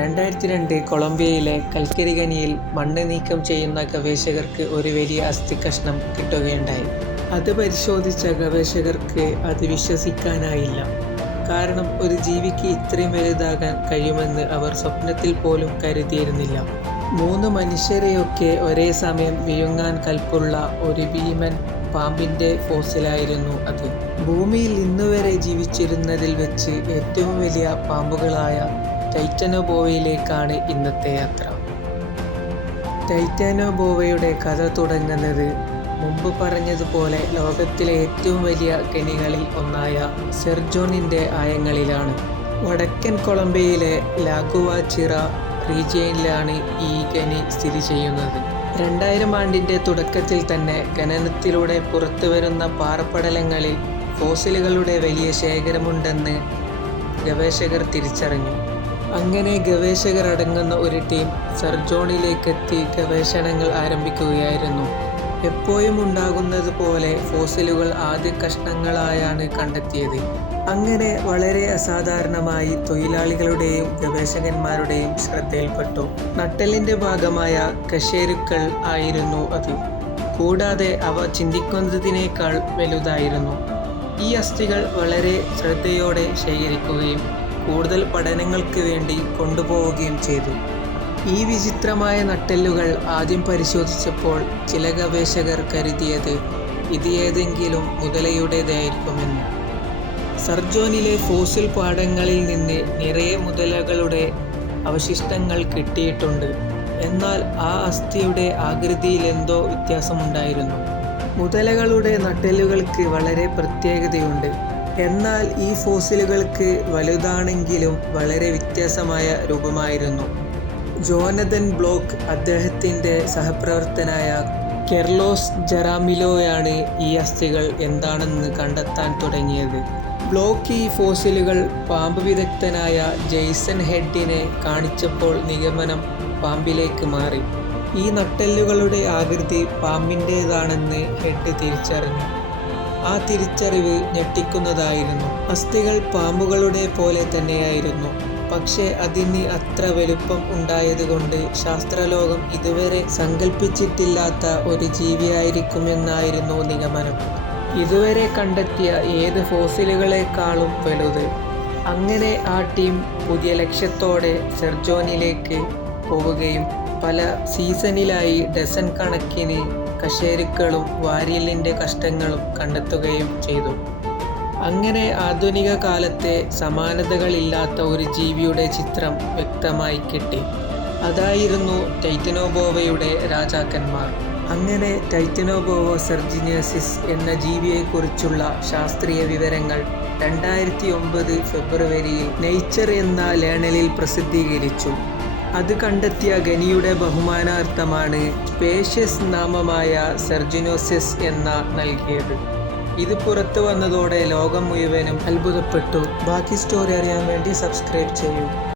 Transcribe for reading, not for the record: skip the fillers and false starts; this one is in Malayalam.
2002 കൊളംബിയയിലെ കൽക്കരി ഖനിയിൽ മണ്ണ് നീക്കം ചെയ്യുന്ന ഗവേഷകർക്ക് ഒരു വലിയ അസ്ഥികഷ്ണം കിട്ടുകയുണ്ടായി. അത് പരിശോധിച്ച ഗവേഷകർക്ക് അത് വിശ്വസിക്കാനായില്ല. കാരണം ഒരു ജീവിക്ക് ഇത്രയും വലുതാകാൻ കഴിയുമെന്ന് അവർ സ്വപ്നത്തിൽ പോലും കരുതിയിരുന്നില്ല. 3 മനുഷ്യരെയൊക്കെ ഒരേ സമയം വിഴുങ്ങാൻ കൽപ്പുള്ള ഒരു ഭീമൻ പാമ്പിൻ്റെ ഫോസിലായിരുന്നു അത്. ഭൂമിയിൽ ഇന്നുവരെ ജീവിച്ചിരുന്നതിൽ വെച്ച് ഏറ്റവും വലിയ പാമ്പുകളായ ടൈറ്റനോബോവയിലേക്കാണ് ഇന്നത്തെ യാത്ര. ടൈറ്റനോബോവയുടെ കഥ തുടങ്ങുന്നത് മുമ്പ് പറഞ്ഞതുപോലെ ലോകത്തിലെ ഏറ്റവും വലിയ ഖനികളിൽ ഒന്നായ സെർജോണിൻ്റെ ആഴങ്ങളിലാണ്. വടക്കൻ കൊളംബിയയിലെ ലാഗുവാചിറ റീജിയനിലാണ് ഈ ഖനി സ്ഥിതി ചെയ്യുന്നത്. 2000 ആണ്ടിൻ്റെ തുടക്കത്തിൽ തന്നെ ഖനനത്തിലൂടെ പുറത്തുവരുന്ന പാറപ്പടലങ്ങളിൽ ഫോസിലുകളുടെ വലിയ ശേഖരമുണ്ടെന്ന് ഗവേഷകർ തിരിച്ചറിഞ്ഞു. അങ്ങനെ ഗവേഷകർ അടങ്ങുന്ന ഒരു ടീം സെർജോണിലേക്കെത്തി ഗവേഷണങ്ങൾ ആരംഭിക്കുകയായിരുന്നു. എപ്പോഴും ഉണ്ടാകുന്നത് പോലെ ഫോസിലുകൾ ആദ്യ കഷ്ണങ്ങളായാണ് കണ്ടെത്തിയത്. അങ്ങനെ വളരെ അസാധാരണമായി തൊഴിലാളികളുടെയും ഗവേഷകന്മാരുടെയും ശ്രദ്ധയിൽപ്പെട്ടു. നട്ടെല്ലിൻ്റെ ഭാഗമായ കശേരുക്കൾ ആയിരുന്നു അത്. കൂടാതെ അവ ചിന്തിക്കുന്നതിനേക്കാൾ വലുതായിരുന്നു. ഈ അസ്ഥികൾ വളരെ ശ്രദ്ധയോടെ ശേഖരിക്കുകയും കൂടുതൽ പഠനങ്ങൾക്ക് വേണ്ടി കൊണ്ടുപോവുകയും ചെയ്തു. ഈ വിചിത്രമായ നട്ടെല്ലുകൾ ആദ്യം പരിശോധിച്ചപ്പോൾ ചില ഗവേഷകർ കരുതിയത് ഇത് ഏതെങ്കിലും മുതലയുടേതായിരിക്കുമെന്ന്. സെർജോണിലെ ഫോസിൽ പാടങ്ങളിൽ നിന്ന് നിറയെ മുതലകളുടെ അവശിഷ്ടങ്ങൾ കിട്ടിയിട്ടുണ്ട്. എന്നാൽ ആ അസ്ഥിയുടെ ആകൃതിയിൽ എന്തോ വ്യത്യാസമുണ്ടായിരുന്നു. മുതലകളുടെ നട്ടെല്ലുകൾക്ക് വളരെ പ്രത്യേകതയുണ്ട്. എന്നാൽ ഈ ഫോസിലുകൾക്ക് വലുതാണെങ്കിലും വളരെ വ്യത്യാസമായ രൂപമായിരുന്നു. ജോനതൻ ബ്ലോക്ക് അദ്ദേഹത്തിൻ്റെ സഹപ്രവർത്തകനായ കെർലോസ് ജറാമിലോയാണ് ഈ അസ്ഥികൾ എന്താണെന്ന് കണ്ടെത്താൻ തുടങ്ങിയത്. ബ്ലോക്ക് ഈ ഫോസിലുകൾ പാമ്പ് വിദഗ്ധനായ ജെയ്സൺ ഹെഡിനെ കാണിച്ചപ്പോൾ നിഗമനം പാമ്പിലേക്ക് മാറി. ഈ നട്ടെല്ലുകളുടെ ആകൃതി പാമ്പിൻ്റേതാണെന്ന് ഹെഡ് തിരിച്ചറിഞ്ഞു. ആ തിരിച്ചറിവ് ഞെട്ടിക്കുന്നതായിരുന്നു. അസ്ഥികൾ പാമ്പുകളുടെ പോലെ തന്നെയായിരുന്നു. പക്ഷേ അതിന് അത്ര വലുപ്പം ഉണ്ടായതുകൊണ്ട് ശാസ്ത്രലോകം ഇതുവരെ സങ്കല്പിച്ചിട്ടില്ലാത്ത ഒരു ജീവിയായിരിക്കുമെന്നായിരുന്നു നിഗമനം. ഇതുവരെ കണ്ടെത്തിയ ഏത് ഫോസിലുകളെക്കാളും വലുത്. അങ്ങനെ ആ ടീം പുതിയ ലക്ഷ്യത്തോടെ സെർജോണിലേക്ക് പോവുകയും പല സീസണിലായി ഡസൻ കണക്കിന് കശേരുക്കളും വാരിയലിൻ്റെ കഷ്ണങ്ങളും കണ്ടെത്തുകയും ചെയ്തു. അങ്ങനെ ആധുനിക കാലത്തെ സമാനതകളില്ലാത്ത ഒരു ജീവിയുടെ ചിത്രം വ്യക്തമായി കിട്ടി. അതായിരുന്നു ടൈറ്റനോബോവയുടെ രാജാക്കന്മാർ. അങ്ങനെ ടൈറ്റനോബോവ സെർജിനസിസ് എന്ന ജീവിയെക്കുറിച്ചുള്ള ശാസ്ത്രീയ വിവരങ്ങൾ 2009 ഫെബ്രുവരിയിൽ നേച്ചർ എന്ന ലേണലിൽ പ്രസിദ്ധീകരിച്ചു. അത് കണ്ടെത്തിയ ഖനിയുടെ ബഹുമാനാർത്ഥമാണ് സ്പേഷ്യസ് നാമമായ സെർജിനോസിസ് എന്ന നൽകിയത്. ഇത് പുറത്തു വന്നതോടെ ലോകം മുഴുവനും അത്ഭുതപ്പെട്ടു. ബാക്കി സ്റ്റോറി അറിയാൻ വേണ്ടി സബ്സ്ക്രൈബ് ചെയ്യൂ.